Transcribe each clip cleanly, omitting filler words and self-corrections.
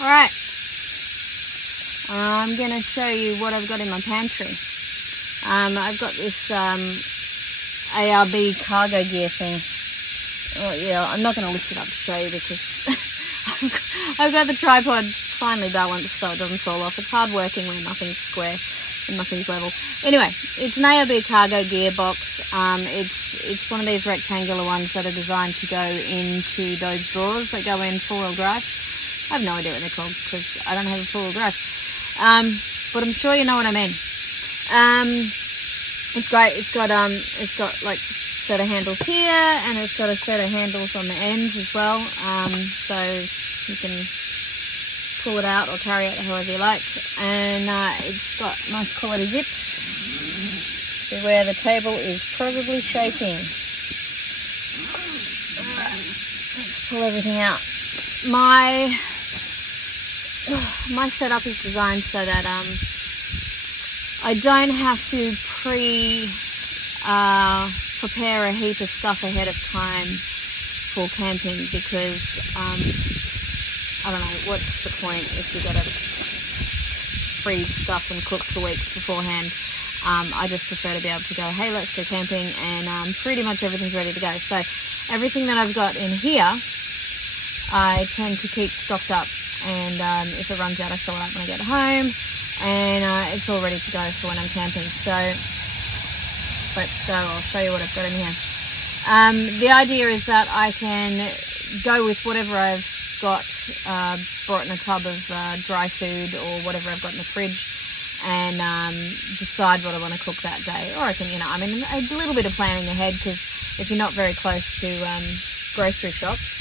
Alright, I'm going to show you what I've got in my pantry. I've got this ARB cargo gear thing. Oh yeah, I'm not going to lift it up to show you because I've got the tripod finely balanced so it doesn't fall off. It's hard working when nothing's square and nothing's level. Anyway, it's an ARB cargo gearbox. It's one of these rectangular ones that are designed to go into those drawers that go in four-wheel drives. I have no idea what they're called because I don't have a four-wheel drive. But I'm sure you know what I mean. It's great. It's got like set of handles here, and it's got a set of handles on the ends as well. So you can pull it out or carry it however you like. And it's got nice quality zips. Beware, the table is probably shaking. Let's pull everything out. My setup is designed so that I don't have to prepare a heap of stuff ahead of time for camping because I don't know, what's the point if you've got to freeze stuff and cook for weeks beforehand. I just prefer to be able to go, hey, let's go camping, and pretty much everything's ready to go. So everything that I've got in here I tend to keep stocked up, and if it runs out I fill it up when I get home, and it's all ready to go for when I'm camping. So let's go. I'll show you what I've got in here. The idea is that I can go with whatever I've got brought in a tub of dry food or whatever I've got in the fridge, and decide what I want to cook that day. Or I can, a little bit of planning ahead, because if you're not very close to grocery shops,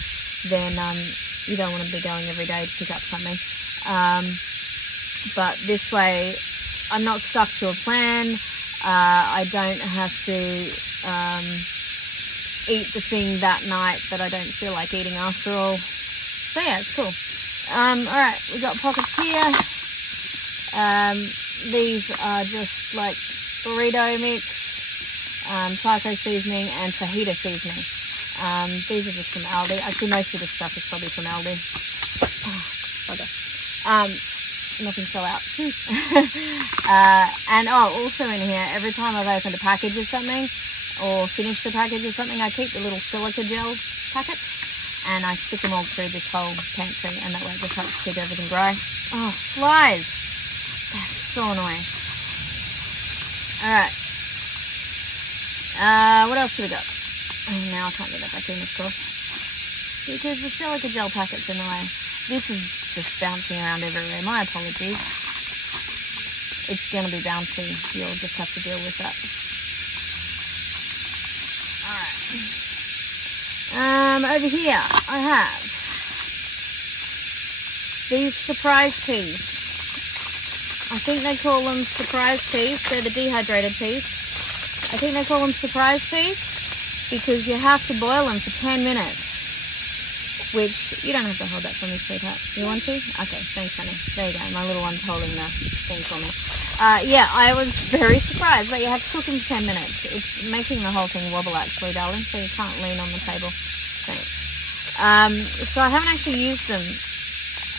then you don't want to be going every day to pick up something. But this way I'm not stuck to a plan. I don't have to eat the thing that night that I don't feel like eating after all. So yeah, it's cool. Alright, we've got pockets here. These are just like burrito mix, taco seasoning, and fajita seasoning. These are just from Aldi. Actually, most of this stuff is probably from Aldi. Nothing fell out. And also in here, every time I've opened a package of something or finished a package of something, I keep the little silica gel packets and I stick them all through this whole pantry, and that way it just helps keep everything dry. Oh, flies! They're so annoying. Alright. What else have we got? Oh, now I can't get that back in, of course, because the silica gel packet's in the way. This is just bouncing around everywhere. My apologies. It's going to be bouncy. You'll just have to deal with that. Alright. Over here, I have these surprise peas. I think they call them surprise peas. They're the dehydrated peas. I think they call them surprise peas because you have to boil them for 10 minutes. Which, you don't have to hold that for me, sweetheart. You want to? Okay, thanks, honey. There you go. My little one's holding the thing for me. Yeah, I was very surprised that you have to cook them for 10 minutes. It's making the whole thing wobble, actually, darling, so you can't lean on the table. Thanks. So I haven't actually used them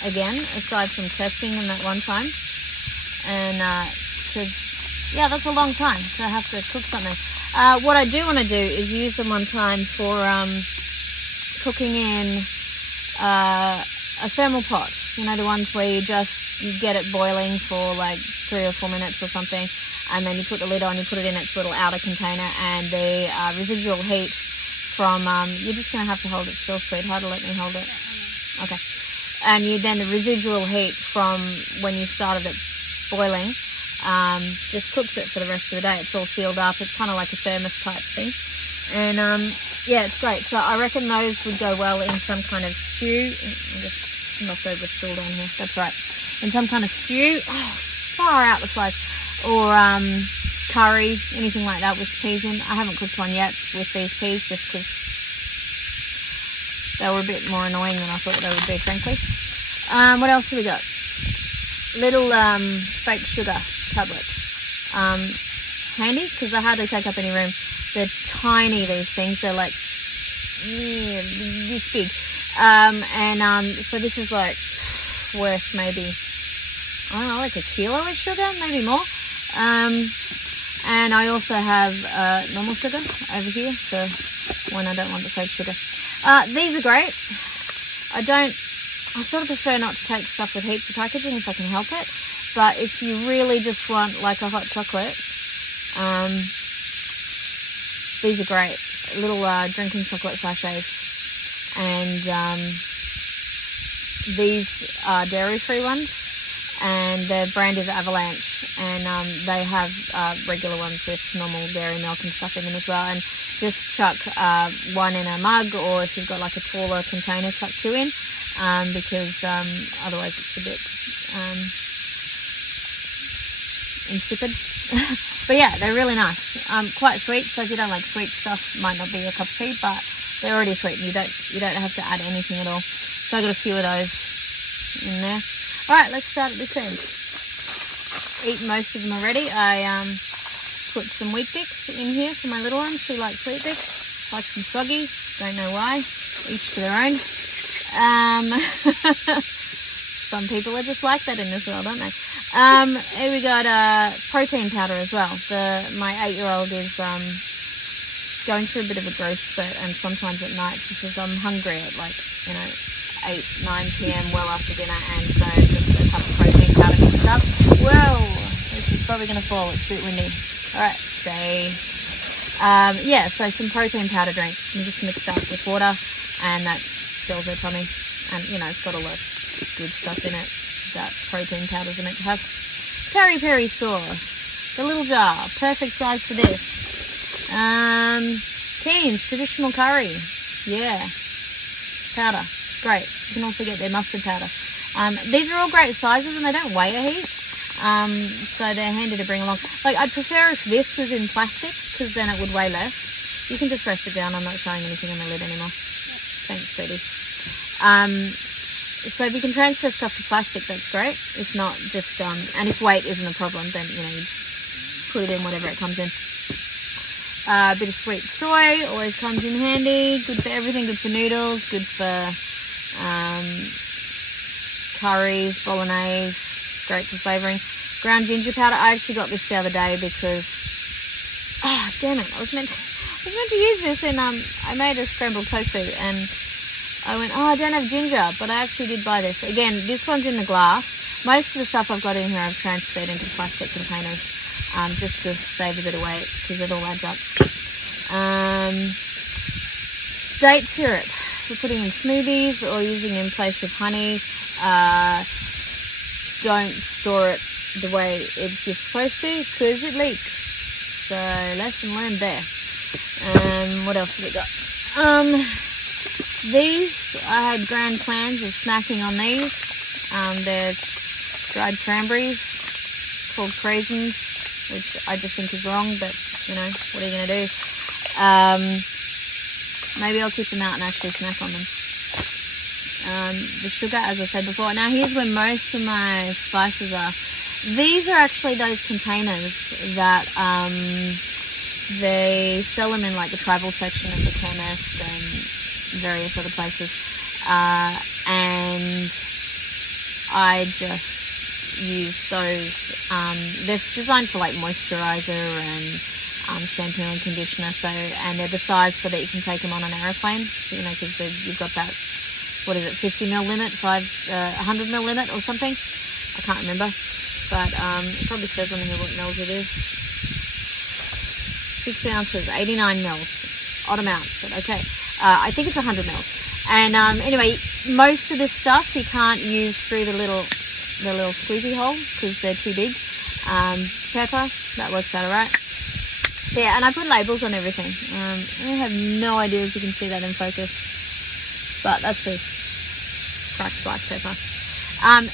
again, aside from testing them that one time. And, because, yeah, that's a long time to have to cook something. What I do want to do is use them one time for, cooking in a thermal pot, the ones where you get it boiling for like 3 or 4 minutes or something, and then you put the lid on, you put it in its little outer container, and the residual heat from, you're just going to have to hold it still, sweetheart, or let me hold it. Okay. And the residual heat from when you started it boiling, just cooks it for the rest of the day. It's all sealed up. It's kind of like a thermos type thing. And, yeah, it's great. So I reckon those would go well in some kind of stew. I just knocked over a stool down here. That's right. In some kind of stew. Oh, far out the flies. Or curry, anything like that with peas in. I haven't cooked one yet with these peas just because they were a bit more annoying than I thought they would be, frankly. What else have we got? Little fake sugar tablets. Handy because they hardly take up any room. They're tiny, these things. They're like this big. So this is like worth maybe, I don't know, like a kilo of sugar, maybe more. And I also have normal sugar over here, so when I don't want the fake sugar. These are great. I sort of prefer not to take stuff with heaps of packaging if I can help it. But if you really just want like a hot chocolate, these are great. Little drinking chocolate sachets. And these are dairy-free ones. And their brand is Avalanche. And they have regular ones with normal dairy milk and stuff in them as well. And just chuck one in a mug, or if you've got like a taller container, chuck two in. Because otherwise it's a bit insipid. But yeah, they're really nice. Quite sweet, so if you don't like sweet stuff, might not be your cup of tea, but they're already sweet and you don't have to add anything at all. So I got a few of those in there. Alright, let's start at this end. Eaten most of them already. I put some Wheat Bix in here for my little one. She likes Wheat Bix, likes them soggy, don't know why, each to their own. Some people are just like that in this world, aren't they? Here we got protein powder as well. My 8-year-old is going through a bit of a growth spurt, and sometimes at night she says, I'm hungry at 8, 9 p.m, well after dinner, and so just a cup of protein powder mixed up. Whoa, this is probably going to fall, it's a bit windy. Alright, stay. So some protein powder drink, and just mixed up with water, and that fills her tummy. And, it's got all the good stuff in it that protein powders are meant to have. Peri peri sauce, the little jar, perfect size for this. Keen's traditional curry, yeah, powder, it's great. You can also get their mustard powder. These are all great sizes and they don't weigh a heap, so they're handy to bring along. Like, I'd prefer if this was in plastic, because then it would weigh less. You can just rest it down. I'm not showing anything on the lid anymore. Thanks, sweetie. So if you can transfer stuff to plastic, that's great. If not, just, and if weight isn't a problem, then, you just put it in whatever it comes in. A bit of sweet soy always comes in handy. Good for everything. Good for noodles. Good for curries, bolognese. Great for flavouring. Ground ginger powder. I actually got this the other day because, damn it, I was meant to use this in, I made a scrambled tofu, and I went, I don't have ginger, but I actually did buy this. Again, this one's in the glass. Most of the stuff I've got in here I've transferred into plastic containers, just to save a bit of weight, because it all adds up. Date syrup for putting in smoothies or using in place of honey. Don't store it the way you're supposed to, because it leaks. So, lesson learned there. What else have we got? These, I had grand plans of snacking on these. They're dried cranberries called craisins, which I just think is wrong, but, what are you going to do? Maybe I'll keep them out and actually snack on them. The sugar, as I said before. Now, here's where most of my spices are. These are actually those containers that they sell them in, like, the travel section of the chemist and various other places, and I just use those. They're designed for like moisturizer and shampoo and conditioner, and they're the size so that you can take them on an aeroplane, so, because you've got that, 50 ml limit, 100 ml limit or something, I can't remember, but it probably says on here what mils it is. 6 ounces, 89 mils, odd amount, but okay. I think it's 100 mils. And anyway, most of this stuff you can't use through the little squeezy hole because they're too big. Pepper, that works out alright. So yeah, and I put labels on everything. I have no idea if you can see that in focus, but that says cracked black pepper.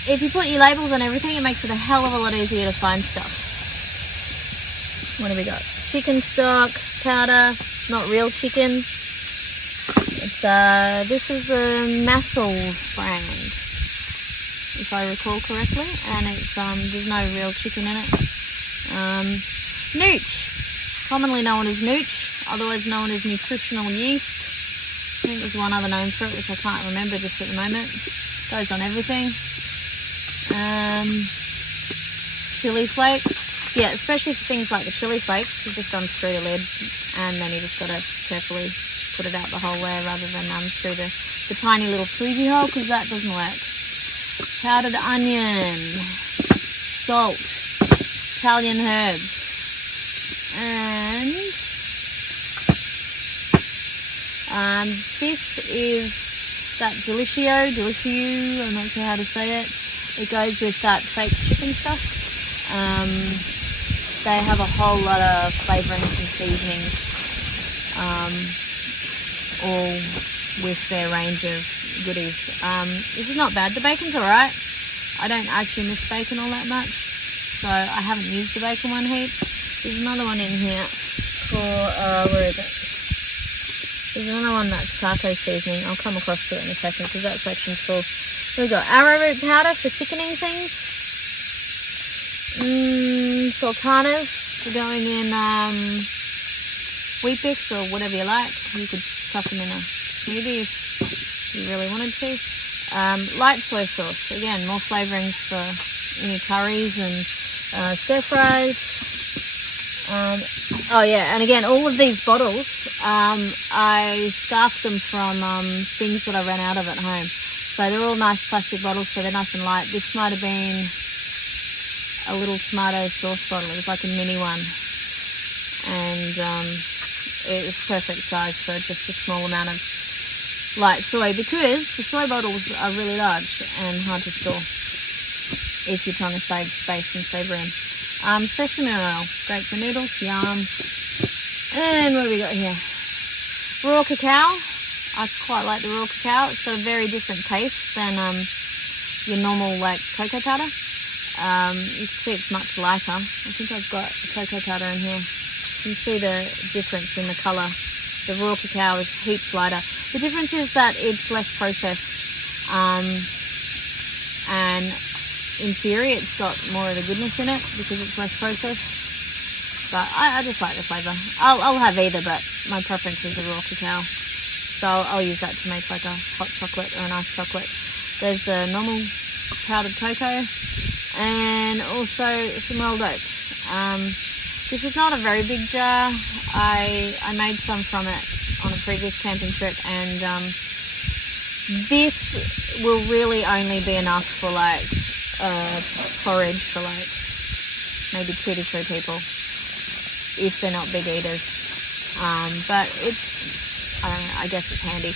If you put your labels on everything, it makes it a hell of a lot easier to find stuff. What have we got? Chicken stock, powder, not real chicken. It's this is the Massels brand, if I recall correctly, and it's there's no real chicken in it. Nooch, commonly known as nooch, otherwise known as nutritional yeast. I think there's one other name for it, which I can't remember just at the moment. Goes on everything. Chili flakes. Yeah, especially for things like the chili flakes, you just unscrew the lid and then you just got to carefully put it out the whole way rather than through the tiny little squeezy hole, because that doesn't work. Powdered onion, salt, Italian herbs, and this is that Deliciou, I'm not sure how to say it. It goes with that fake chicken stuff. They have a whole lot of flavourings and seasonings, all with their range of goodies. This is not bad. The bacon's alright. I don't actually miss bacon all that much, so I haven't used the bacon one heaps. There's another one in here for, where is it? There's another one that's taco seasoning. I'll come across to it in a second because that section's full. We've got arrowroot powder for thickening things. Sultanas for going in Weet-Bix or whatever you like. You could chuck them in a smoothie if you really wanted to. Light soy sauce. Again, more flavourings for any curries and stir fries. Oh yeah, and again, all of these bottles, I scarfed them from things that I ran out of at home. So they're all nice plastic bottles, so they're nice and light. This might have been a little tomato sauce bottle. It was like a mini one. And it was perfect size for just a small amount of light soy, because the soy bottles are really large and hard to store if you're trying to save space and save room. Sesame oil, great for noodles, yum. And what do we got here? Raw cacao. I quite like the raw cacao. It's got a very different taste than your normal like cocoa powder. You can see it's much lighter. I think I've got cocoa powder in here. You can see the difference in the colour. The raw cacao is heaps lighter. The difference is that it's less processed, and in theory it's got more of the goodness in it because it's less processed. But I just like the flavour. I'll have either, but my preference is the raw cacao. So I'll use that to make like a hot chocolate or an iced chocolate. There's the normal powdered cocoa and also some rolled oats. This is not a very big jar. I made some from it on a previous camping trip, and this will really only be enough for like porridge for like maybe 2 to 3 people if they're not big eaters. But it's, I don't know, I guess it's handy.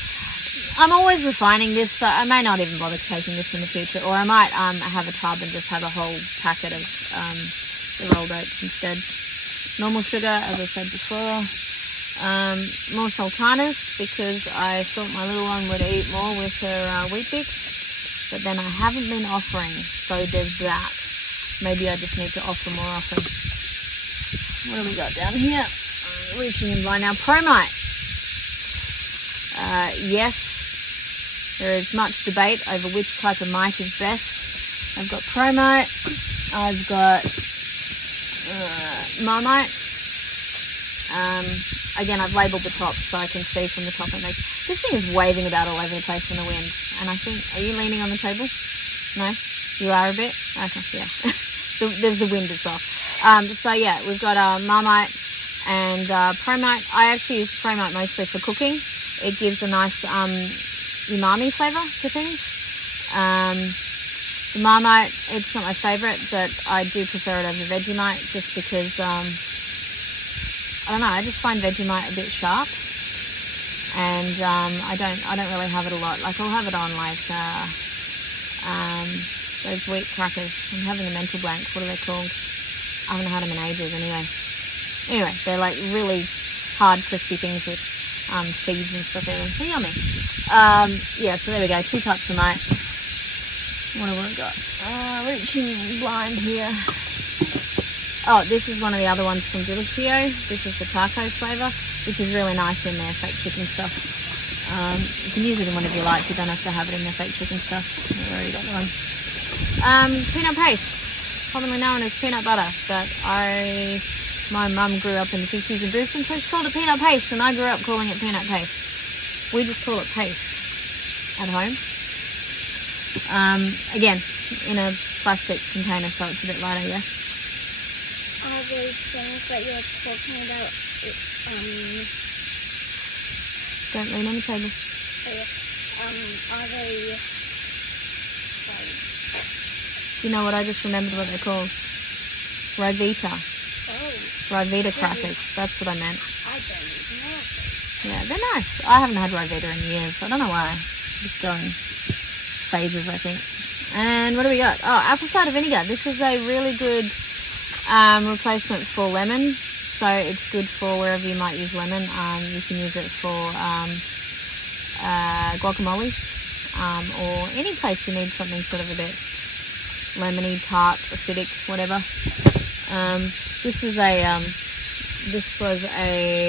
I'm always refining this, so I may not even bother taking this in the future, or I might have a tub and just have a whole packet of the rolled oats instead. Normal sugar, as I said before. More sultanas, because I thought my little one would eat more with her Weet-Bix, but then I haven't been offering, so there's that. Maybe I just need to offer more often. What have we got down here? Reaching in by now. Promite. Yes, there is much debate over which type of mite is best. I've got Promite. I've got Marmite. Again, I've labelled the tops so I can see from the top it makes... This thing is waving about all over the place in the wind. And I think... Are you leaning on the table? No? You are a bit? Okay, yeah. There's the wind as well. So yeah, we've got Marmite and Promite. I actually use Promite mostly for cooking. It gives a nice umami flavour to things. The Marmite, it's not my favourite, but I do prefer it over Vegemite just because... I don't know, I just find Vegemite a bit sharp, and I don't really have it a lot. Like, I'll have it on like those wheat crackers. I'm having a mental blank. What are they called? I haven't had them in ages anyway. They're like really hard, crispy things with seeds and stuff in them. They're yummy. Yeah, so there we go. 2 types of mite. What have I got? Reaching blind here. Oh, this is one of the other ones from Deliciou. This is the taco flavour, which is really nice in their fake chicken stuff. You can use it in whatever you like. You don't have to have it in their fake chicken stuff. I've already got one. Peanut paste, commonly known as peanut butter, but my mum grew up in the 50s in Brisbane, so she called it peanut paste, and I grew up calling it peanut paste. We just call it paste at home. Again, in a plastic container, so it's a bit lighter, yes. Are these things that you're talking about, Don't lean on the table. are they, sorry. Do you know what I just remembered what they're called? Rivita. Oh, Rivita crackers. That's what I meant. I don't even know this. Yeah, they're nice. I haven't had Rivita in years. I don't know why. Just go in phases, I think. And what do we got? Oh, apple cider vinegar. This is a really good replacement for lemon. So it's good for wherever you might use lemon. You can use it for guacamole, or any place you need something sort of a bit lemony, tart, acidic, whatever. This was a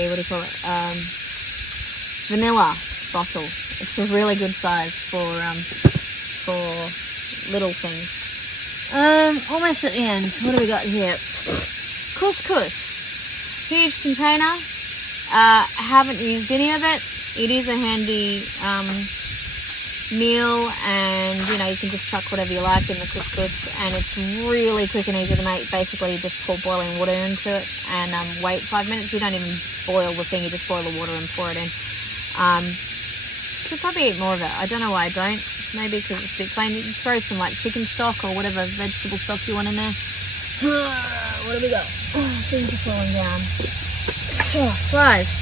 what do you call it? Vanilla bottle. It's a really good size for little things. Almost at the end. What do we got here? Couscous. Huge container. Haven't used any of it. It is a handy meal, and you know, you can just chuck whatever you like in the couscous, and it's really quick and easy to make. Basically, you just pour boiling water into it and wait 5 minutes. You don't even boil the thing, you just boil the water and pour it in. Should probably eat more of it. I don't know why I don't. Maybe because it's a bit plain. You can throw some like chicken stock or whatever vegetable stock you want in there. What do we got? Oh, things are falling down. Oh, flies.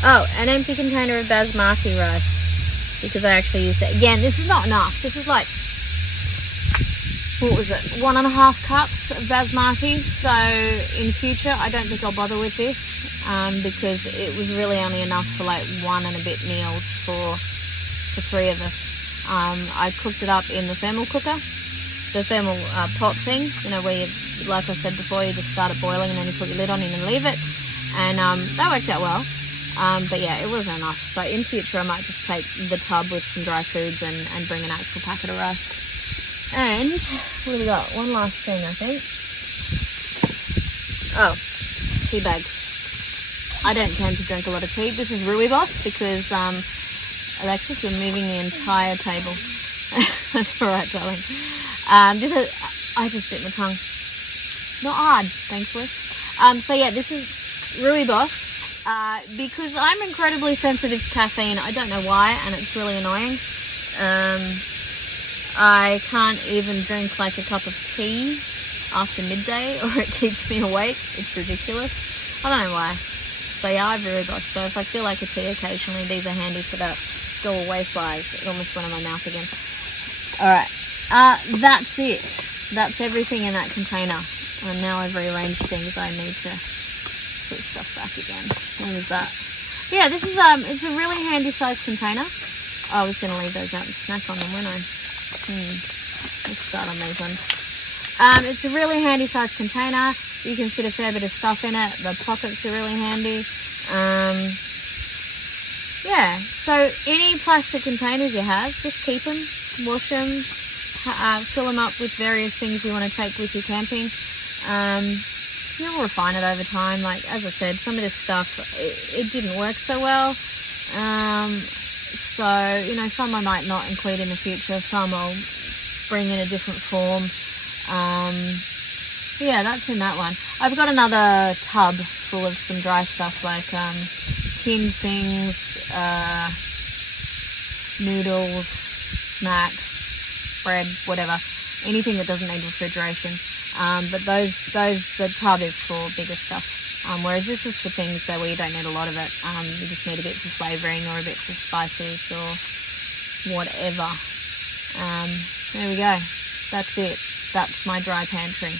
Oh, an empty container of basmati rice, because I actually used it. Again, this is not enough. This is like, what was it, 1.5 cups of basmati. So in future, I don't think I'll bother with this, because it was really only enough for like 1 and a bit meals for 3 of us. I cooked it up in the thermal cooker, the thermal pot thing, you know, where you, like I said before, you just start it boiling and then you put your lid on and leave it. And that worked out well. But yeah, it wasn't enough. So in future, I might just take the tub with some dry foods and bring an actual packet of rice. And what do we got? One last thing, I think. Oh, tea bags. I don't tend to drink a lot of tea. This is Rooibos because, Alexis, you're moving the entire table. That's all right, darling. I just bit my tongue. Not hard, thankfully. So yeah, this is Rooibos. Because I'm incredibly sensitive to caffeine. I don't know why, and it's really annoying. I can't even drink like a cup of tea after midday, or it keeps me awake. It's ridiculous. I don't know why. So yeah, I have Rooibos. So if I feel like a tea occasionally, these are handy for that go away flies. It almost went in my mouth again. Alright, that's it. That's everything in that container. And now I've rearranged things, I need to put stuff back again. What was that? So yeah, this is it's a really handy sized container. I was going to leave those out and snack on them, weren't I? Let's start on these ones. It's a really handy sized container. You can fit a fair bit of stuff in it. The pockets are really handy. Yeah, so any plastic containers you have, just keep them, wash them, fill them up with various things you want to take with you camping. You'll refine it over time. Like, as I said, some of this stuff, it didn't work so well. So, you know, some I might not include in the future. Some I'll bring in a different form. Yeah, that's in that one. I've got another tub full of some dry stuff, like tinned things, noodles, snacks, bread, whatever. Anything that doesn't need refrigeration. But the tub is for bigger stuff. Whereas this is for things that where you don't need a lot of it. You just need a bit for flavouring or a bit for spices or whatever. There we go. That's it. That's my dry pantry.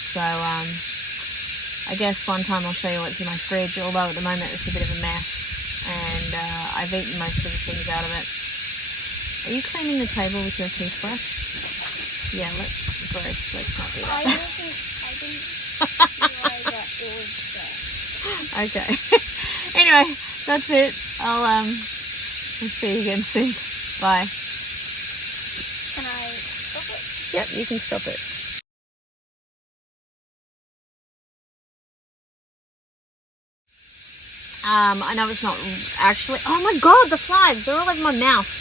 So, I guess one time I'll show you what's in my fridge, although at the moment it's a bit of a mess. And, I've eaten most of the things out of it. Are you cleaning the table with your toothbrush? Yeah, gross. Let's not do that. I didn't realize that it was there. Okay. Anyway, that's it. I'll see you again soon. Bye. Can I stop it? Yep, you can stop it. I know it's not actually... Oh my god, the flies! They're all over my mouth.